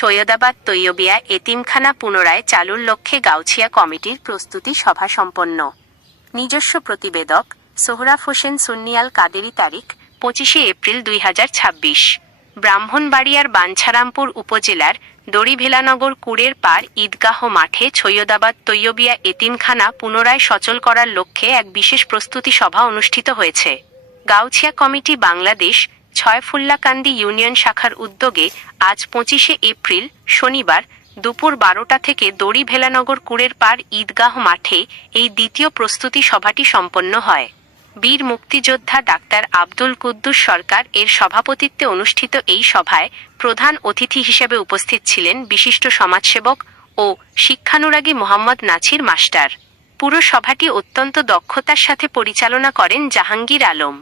ছৈয়দাবাদ তৈয়বিয়া এতিমখানা পুনরায় চালুর লক্ষ্যে গাউছিয়া কমিটির প্রস্তুতি সভা সম্পন্ন। নিজস্ব প্রতিবেদক সোহরাফ হোসেন সুন্নিয়াল কাদেরি। তারিখ 25 এপ্রিল 2026। ব্রাহ্মণবাড়িয়ার বাঞ্ছারামপুর উপজেলার দড়িভেলানগর কুড়ের পাড় ঈদগাহ মাঠে ছৈয়দাবাদ তৈয়বিয়া এতিমখানা পুনরায় সচল করার লক্ষ্যে এক বিশেষ প্রস্তুতি সভা অনুষ্ঠিত হয়েছে। গাউছিয়া কমিটি বাংলাদেশ 6 ফুল্লাকান্দি ইউনিয়ন শাখার উদ্যোগে আজ 25 এপ্রিল শনিবার দুপুর 12টা থেকে দড়িভেলানগর কুড়ের পাড় ঈদগাহ মাঠে এই দ্বিতীয় প্রস্তুতি সভাটি সম্পন্ন হয়। বীর মুক্তিযোদ্ধা ডাক্তার আব্দুল কুদ্দুস সরকার এর সভাপতিত্বে অনুষ্ঠিত এই সভায় প্রধান অতিথি হিসেবে উপস্থিত ছিলেন বিশিষ্ট সমাজসেবক ও শিক্ষানুরাগী মোহাম্মদ নাছির মাস্টার। পুরো সভাটি অত্যন্ত দক্ষতার সাথে পরিচালনা করেন জাহাঙ্গীর আলম।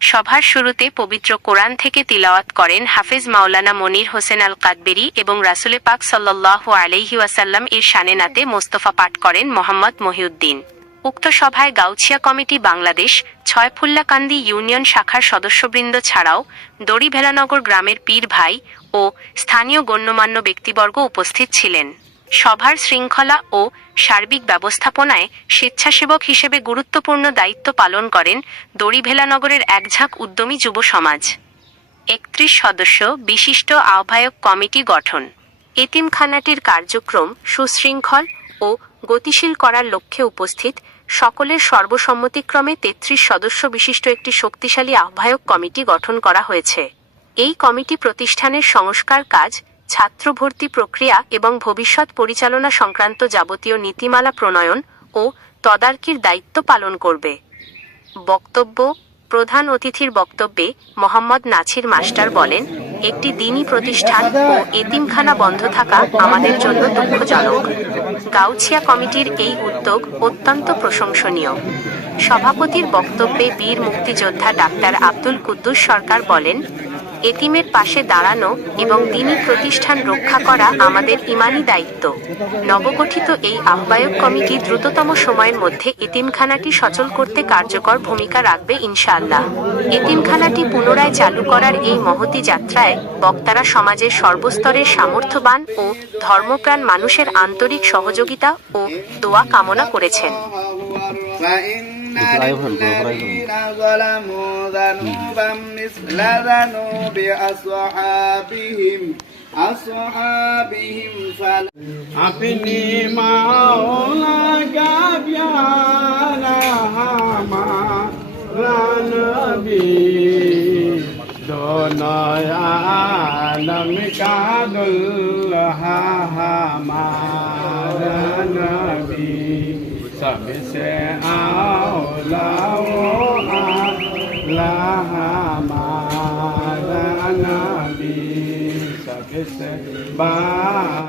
সভার শুরুতে পবিত্র কোরআন থেকে তিলাওয়াত করেন হাফেজ মাওলানা মনির হোসেন আল কাদবেরি এবং রাসূলে পাক সাল্লাল্লাহু আলাইহি ওয়াসাল্লাম এর শানে নাতে মোস্তফা পাঠ করেন মোহাম্মদ মহিউদ্দিন। উক্ত সভায় গাউছিয়া কমিটি বাংলাদেশ 6 ফুল্লাকান্দি ইউনিয়ন শাখার সদস্যবৃন্দ ছাড়াও দড়িভেলানগর গ্রামের পীর ভাই ও স্থানীয় গণ্যমান্য ব্যক্তিবর্গ উপস্থিত ছিলেন। সভার শৃঙ্খলা ও সার্বিক ব্যবস্থাপনায় স্বেচ্ছাসেবক হিসেবে গুরুত্বপূর্ণ দায়িত্ব পালন করেন দড়িভেলানগরের একঝাঁক উদ্যমী যুব সমাজ। 31 সদস্য বিশিষ্ট আহ্বায়ক কমিটি গঠন। এতিমখানাটির কার্যক্রম সুশৃঙ্খল ও গতিশীল করার লক্ষ্যে উপস্থিত সকলের সর্বসম্মতিক্রমে 33 সদস্য বিশিষ্ট একটি শক্তিশালী আহ্বায়ক কমিটি গঠন করা হয়েছে। এই কমিটি প্রতিষ্ঠানের সংস্কার কাজ, ছাত্র ভর্তি প্রক্রিয়া এবং ভবিষ্যৎ পরিচালনা সংক্রান্ত যাবতীয় নীতিমালা প্রণয়ন ও তদারকির দায়িত্ব পালন করবে। বক্তব্য প্রধান অতিথির বক্তব্যে মোহাম্মদ নাছির মাস্টার বলেন, একটি দ্বীনি প্রতিষ্ঠান ও এতিমখানা বন্ধ থাকা আমাদের জন্য দুঃখজনক। গাউছিয়া কমিটির এই উদ্যোগ অত্যন্ত প্রশংসনীয়। সভাপতির বক্তব্যে বীর মুক্তিযোদ্ধা ডাক্তার আব্দুল কুদ্দুস সরকার বলেন, এতিমের পাশে দাঁড়ানো এবং দ্বীনি প্রতিষ্ঠান রক্ষা করা আমাদের ঈমানি দায়িত্ব। নবগঠিত এই আহ্বায়ক কমিটি দ্রুততম সময়ের মধ্যে এতিমখানাটি সচল করতে কার্যকর ভূমিকা রাখবে ইনশাআল্লাহ। এতিমখানাটি পুনরায় চালু করার এই মহতী যাত্রায় বক্তারা সমাজের সর্বস্তরের সামর্থ্যবান ও ধর্মপ্রাণ মানুষের আন্তরিক সহযোগিতা ও দোয়া কামনা করেছেন। الذين ظلموا ذنوبا مثل ذنوب أصحابهم अपनी मौला का प्यारा हमारा नबी दोनों आलम का दुल्हा हमारा नबी सबसे आला वो आला हमारा नबी सबसे